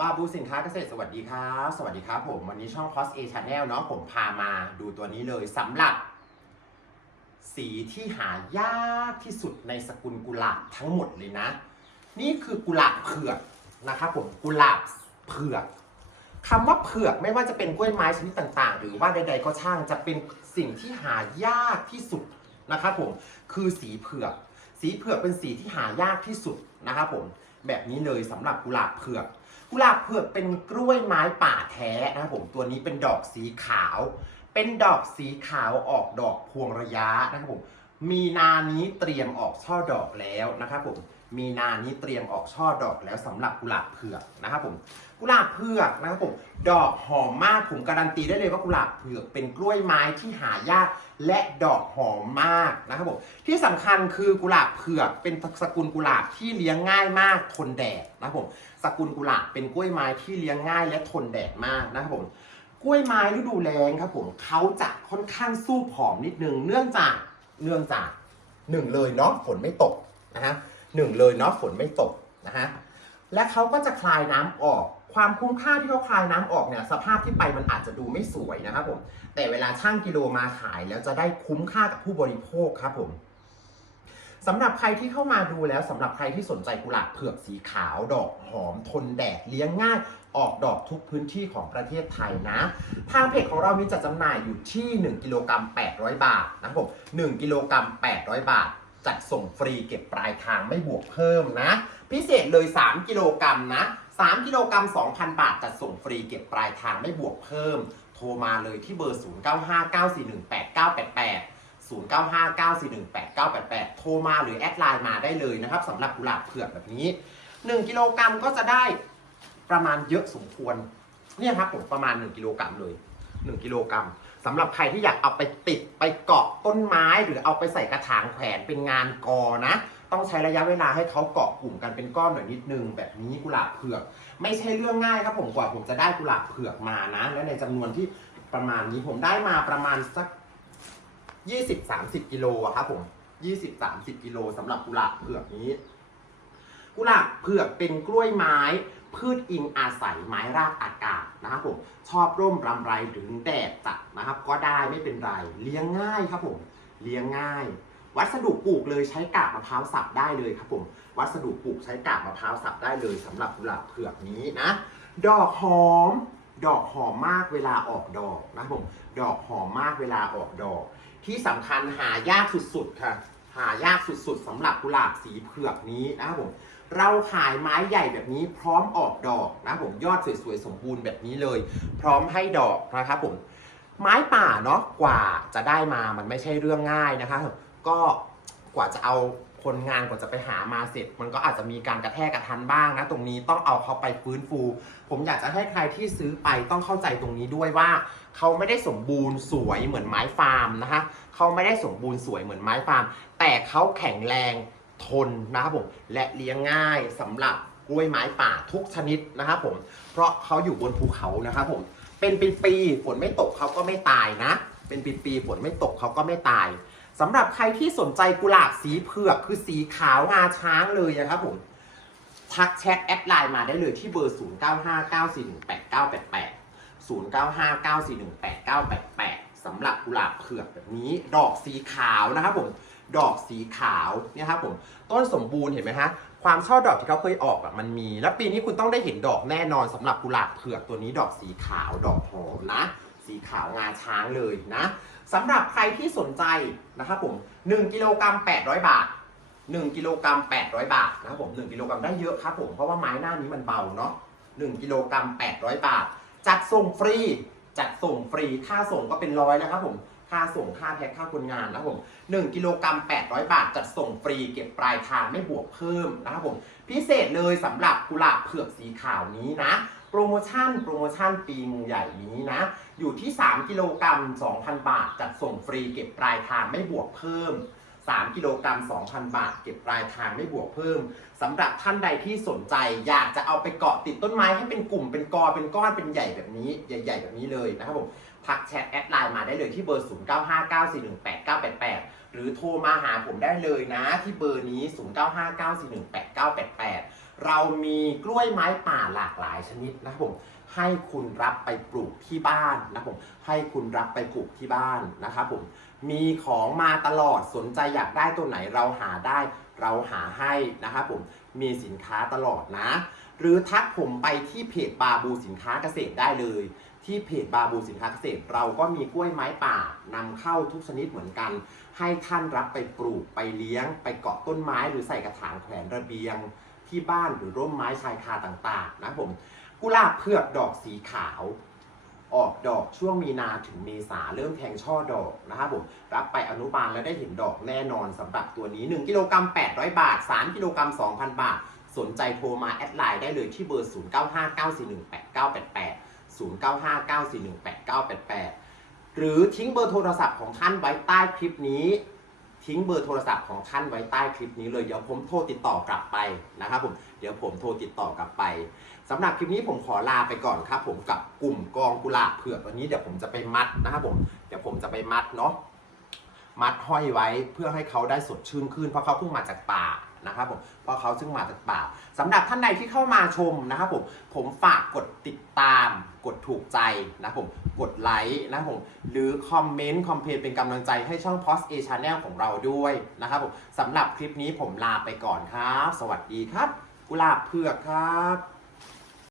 บาบูสินค้าเกษตรสวัสดีครับ สวัสดีครับผมวันนี้ช่อง Cos A Channel เนาะผมพามาดูตัวนี้เลยสำหรับ สีที่หายากที่สุดในสกุลกุหลาบทั้งหมดเลยนะ นี่คือกุหลาบเผือกนะครับผมกุหลาบเผือกคำว่าเผือกไม่ว่าจะเป็นกล้วยไม้ชนิดต่างๆ หรือว่าใดๆก็ช่างจะเป็นสิ่งที่หายากที่สุดนะครับผมคือสีเผือก สีเผือกเป็นสีที่หายากที่สุดนะครับผม แบบนี้เลยสำหรับกุหลาบเผือกกุหลาบเผือกเป็นกล้วยไม้ป่าแท้นะครับผมตัวนี้เป็นดอกสีขาว เป็นดอกสีขาวออกดอกพวงระยะนะครับผมมีนานี้เตรียมออกช่อดอกแล้วนะครับผม มีนานี้เตรียมออกช่อดอกแล้วสำหรับกุหลาบเผือกนะครับผมกุหลาบเผือกนะครับผมดอกหอมมากผมการันตีได้เลยว่ากุหลาบเผือกเป็นกล้วยไม้ที่หายากและดอกหอมมากนะครับผมที่สำคัญคือกุหลาบเผือกเป็นสกุลกุหลาบที่เลี้ยงง่ายมากทนแดดนะครับผมสกุลกุหลาบเป็นกล้วยไม้ที่เลี้ยงง่ายและทนแดดมากนะครับผมกล้วยไม้ฤดูแล้งครับผมเขาจะค่อนข้างสู้ผอมนิดนึงเนื่องจากเนื่องจากหนึ่งเลยเนาะฝนไม่ตกนะฮะ หนึ่งเลยเนาะฝนไม่ตกนะฮะและเขาก็จะคลายน้ำออก ความคุ้มค่าที่เขาคลายน้ำออกเนี่ยสภาพที่ไปมันอาจจะดูไม่สวยนะครับผมแต่เวลาช่างกิโลมาขายแล้วจะได้คุ้มค่ากับผู้บริโภคครับผมสำหรับใครที่เข้ามาดูแล้วสำหรับใครที่สนใจกุหลาบเผือกสีขาวดอกหอมทนแดดเลี้ยงง่าย ออกดอกทุกพื้นที่ของประเทศไทยนะ ทางเพจของเรามีจัดจำหน่ายอยู่ที่ 1กิโลกรัม800 บาทนะครับผม1กิโลกรัม800 บาท จัดส่งฟรีเก็บปลายทางไม่บวกเพิ่มนะ พิเศษเลย 3 กิโลกรัมนะ 3 กิโลกรัม 2,000 บาท จัดส่งฟรีเก็บปลายทางไม่บวกเพิ่ม โทรมาเลยที่เบอร์ 0959418988 0959418988 โทรมาหรือแอดไลน์มาได้เลยนะครับสำหรับกุหลาบเผือกแบบนี้ 1 กิโลกรัมก็จะได้ประมาณเยอะสมควรเนี่ยครับผมประมาณ 1 กิโลกรัมเลย 1กิโลกรัมสำหรับใครที่อยากเอาไปติดไปเกาะต้นไม้หรือเอาไปใส่กระถางแขวนเป็นงานกอนะ ต้องใช้ระยะเวลาให้เขาเกาะกลุ่มกันเป็นก้อนหน่อยนิดนึง แบบนี้กุหลาบเผือก ไม่ใช่เรื่องง่ายครับผมกว่าผมจะได้กุหลาบเผือกมานะ และในจำนวนที่ประมาณนี้ผมได้มาประมาณสัก20-30กิโลอะครับผม20-30กิโลสำหรับกุหลาบเผือกนี้กุหลาบเผือกเป็นกล้วยไม้ พืชอิงอาศัยไม้รากอากาศนะครับผมชอบร่มรำไรหรือแดดจัดนะครับ ก็ได้ไม่เป็นไรเลี้ยงง่ายครับผมเลี้ยงง่าย วัสดุปลูกเลยใช้กาบมะพร้าวสับได้เลยครับผมวัสดุปลูกใช้กาบมะพร้าวสับได้เลยสำหรับกุหลาบเผือกนี้นะ ดอกหอม ดอกหอมมากเวลาออกดอกนะครับผมดอกหอมมากเวลาออกดอก ที่สำคัญหายากสุดๆค่ะหายากสุดๆสำหรับกุหลาบสีเผือกนี้นะครับผม เราขายไม้ใหญ่แบบนี้พร้อมออกดอกนะผมยอดสวยๆสมบูรณ์แบบนี้เลย พร้อมให้ดอกนะครับผมไม้ป่าเนาะกว่าจะได้มามันไม่ใช่เรื่องง่ายนะคะก็กว่าจะเอาคนงานกว่าจะไปหามาเสร็จ มันก็อาจจะมีการกระแทกกระทันบ้างนะตรงนี้ต้องเอาเขาไปฟื้นฟู ผมอยากจะให้ใครที่ซื้อไปต้องเข้าใจตรงนี้ด้วยว่า เขาไม่ได้สมบูรณ์สวยเหมือนไม้ฟาร์มนะคะเขาไม่ได้สมบูรณ์สวยเหมือนไม้ฟาร์ม แต่เขาแข็งแรง ทนนะครับผมและเลี้ยงง่ายสำหรับกล้วยไม้ป่าทุกชนิดนะครับผม เพราะเขาอยู่บนภูเขานะครับผม เป็นปีๆฝนไม่ตกเขาก็ไม่ตายนะ เป็นปีๆฝนไม่ตกเขาก็ไม่ตายสำหรับใครที่สนใจกุหลาบสีเผือกคือสีขาวงาช้างเลยนะครับผม ทักแชทแอดไลน์มาได้เลยที่เบอร์ 0959418988 0959418988สำหรับกุหลาบเผือกแบบนี้ ดอกสีขาวนะครับผม ดอกสีขาวเนี่ยครับผมต้นสมบูรณ์เห็นไหมฮะความช่อดอกที่เขาเคยออกอะมันมี แล้วปีนี้คุณต้องได้เห็นดอกแน่นอนสำหรับกุหลาบเผือกตัวนี้ดอกสีขาวดอกหอมนะ สีขาวงาช้างเลยนะสำหรับใครที่สนใจนะครับผม1กิโลกรัม800 บาท 1กิโลกรัม800 บาทนะครับผม1กิโลกรัมได้เยอะครับผมเพราะว่าไม้หน้านี้มันเบาเนาะ1กิโลกรัม800 บาท จัดส่งฟรีจัดส่งฟรีค่าส่งก็เป็นร้อยแล้วครับผม ค่าส่งค่าแพ็คค่าคนงานนะครับผม1กิโลกรัม800 บาทจัดส่งฟรีเก็บปลายทางไม่บวกเพิ่มนะครับผมพิเศษเลยสำหรับกุหลาบเผือกสีขาวนี้นะโปรโมชั่นโปรโมชั่นปีมูใหญ่นี้นะ อยู่ที่ 3 กิโลกรัม 2,000 บาท จัดส่งฟรีเก็บปลายทางไม่บวกเพิ่ม 3 กิโลกรัม 2,000 บาท เก็บปลายทางไม่บวกเพิ่มสำหรับท่านใดที่สนใจ อยากจะเอาไปเกาะติดต้นไม้ให้เป็นกลุ่มเป็นกอเป็นก้อนเป็นใหญ่แบบนี้ ใหญ่ ๆ แบบนี้เลยนะครับผม ทักแชทแอดไลน์มาได้เลยที่เบอร์ 0959418988 หรือโทรมาหาผมได้เลยนะ ที่เบอร์นี้ 0959418988 เรามีกล้วยไม้ป่าหลากหลายชนิดนะครับผม ให้คุณรับไปปลูกที่บ้านนะผมให้คุณรับไปปลูกที่บ้านนะครับผมมีของมาตลอดสนใจอยากได้ตัวไหนเราหาได้เราหาให้นะครับผมมีสินค้าตลอดนะ หรือทักผมไปที่เพจบาบูสินค้าเกษตรได้เลย ที่เพจบาบูสินค้าเกษตร เราก็มีกล้วยไม้ป่านำเข้าทุกชนิดเหมือนกัน ให้ท่านรับไปปลูกไปเลี้ยง ไปเกาะต้นไม้หรือใส่กระถางแขวนระเบียง ที่บ้านหรือร่มไม้ชายคาต่างๆนะผมกุหลาบเผือกดอกสีขาวออกดอกช่วงมีนาถึงเมษาเริ่มแทงช่อดอกนะครับผมรับไปอนุบาลแล้วได้เห็นดอกแน่นอนสำหรับตัวนี้ 1 กิโลกรัม800 บาท 3 กิโลกรัม2,000 บาท สนใจโทรมาแอดไลน์ได้เลยที่เบอร์ 0959418988 0959418988 หรือทิ้งเบอร์โทรศัพท์ของท่านไว้ใต้คลิปนี้ ทิ้งเบอร์โทรศัพท์ของท่านไว้ใต้คลิปนี้เลยเดี๋ยวผมโทรติดต่อกลับไปนะครับผมเดี๋ยวผมโทรติดต่อกลับไปสำหรับคลิปนี้ผมขอลาไปก่อนครับ ผมกับกลุ่มกองกุหลาบเผือกวันนี้เดี๋ยวผมจะไปมัดนะครับผมเดี๋ยวผมจะไปมัดเนาะมัดห้อยไว้เพื่อให้เขาได้สดชื่นขึ้นเพราะเขาเพิ่งมาจากป่า นะครับผมเพราะเขาซึ่งมาจากป่าสำหรับท่านใดที่เข้ามาชมนะครับผมผมฝากกดติดตาม กดถูกใจนะครับผมกดไลค์นะครับผมหรือคอมเมนต์คอมเพลนเป็นกำลังใจให้ช่องพอสเอชาแนลของเราด้วยนะครับผมสำหรับคลิปนี้ผมลาไปก่อนครับ สวัสดีครับ กุหลาบเผือกครับ